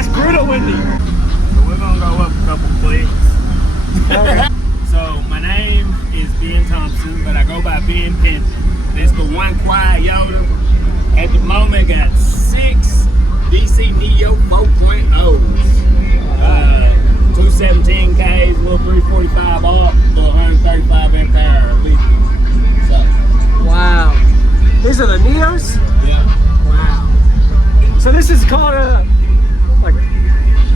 That's brutal windy. So we're gonna go up a couple clicks. Okay. So my name is Ben Thompson, but I go by Ben Penton. This the one quiet Yoda. At the moment, got 6 DC Neo 4.0s. 217Ks, little 345 off, little 135 amp hour lithium. So. Wow. These are the Neos? Yeah. Wow. So this is called a, like,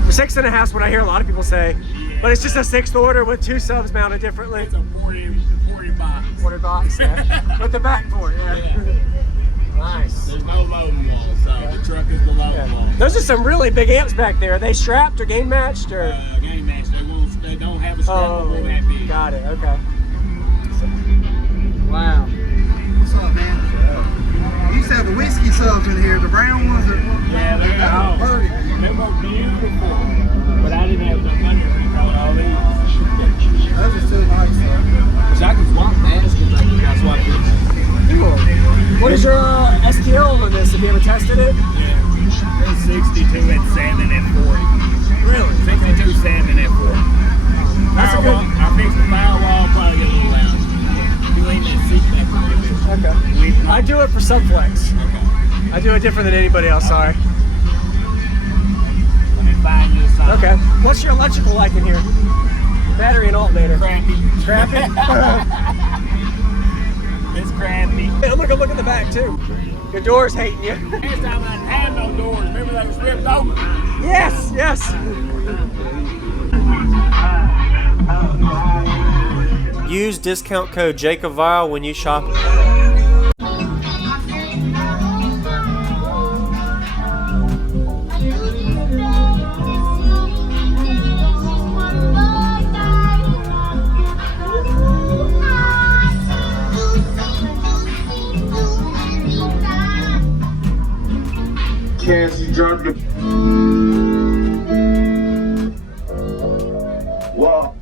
6.5 is what I hear a lot of people say. Yeah. But it's just a 6th order with 2 subs mounted differently. It's a 40 box. 40 box, yeah. With the back port, yeah. Nice. There's no loading wall, so the truck is the loading wall. Those are some really big amps back there. Are they strapped or game matched or? Game matched. They don't have a strap that big. Got it. Okay. Wow. What's up, man? We used to have the whiskey subs in here, the brown ones. Yeah, they were beautiful. But I didn't have enough money to reload all these. Those are too nice, though. Which I can swap baskets. I can swap this. Cool. What is your STL on this? Have you ever tested it? Yeah. It's 62 at 7 at 40. Really? 62 7 at 40. That's a good. I fixed the firewall, probably get a little loud. You lean that seat back a little bit. Okay. I do it for Subflex. Okay. I do it different than anybody else, sorry. Let me find you a sign. Okay. What's your electrical like in here? Battery and alternator. Crappy. Crappy? It's crappy. Hey, I'm gonna go look in the back too. Your door's hating you. Last time I didn't have no doors. Remember they was ripped open? Yes, yes. Use discount code JacobViral when you shop. Chance you dropped your wow.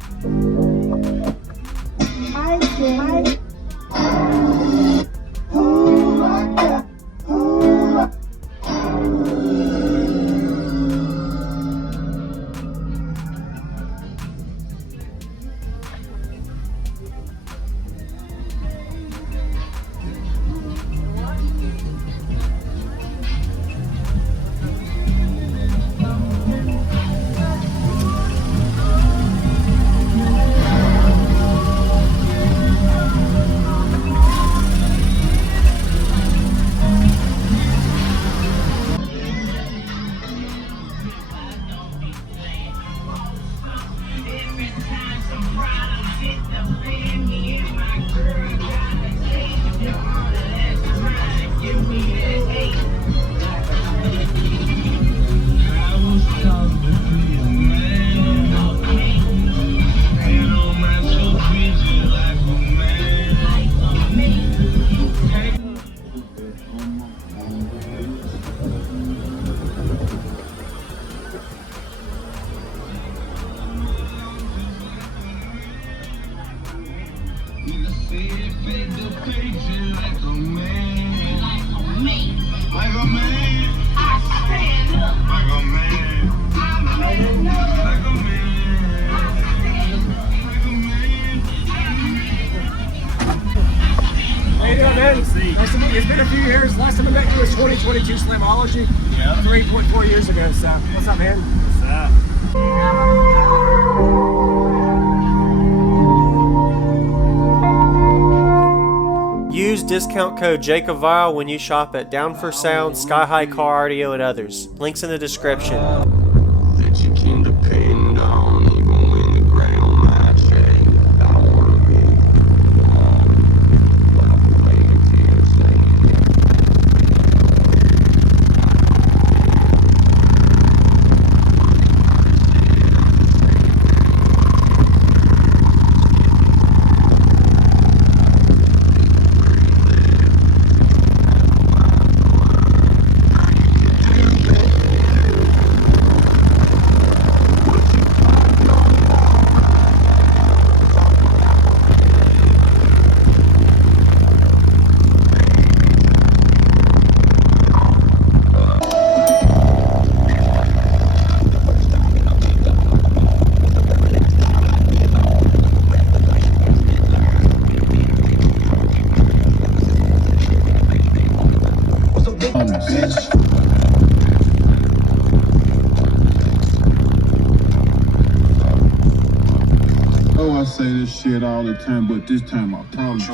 Nice to meet you. It's been a few years. Last time I met you was 2022 Slamology. Yeah. 3.4 years ago. So, what's up, man? What's up? Use discount code JacobViral when you shop at Down for Sound, Sky High Car Audio, and others. Links in the description. That you can depend on even when the ground might shake. I say this shit all the time, but this time I promise.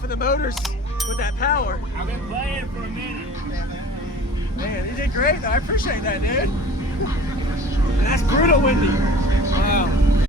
For the motors with that power. I've been playing for a minute. Man, you did great though. I appreciate that, dude. And that's brutal windy.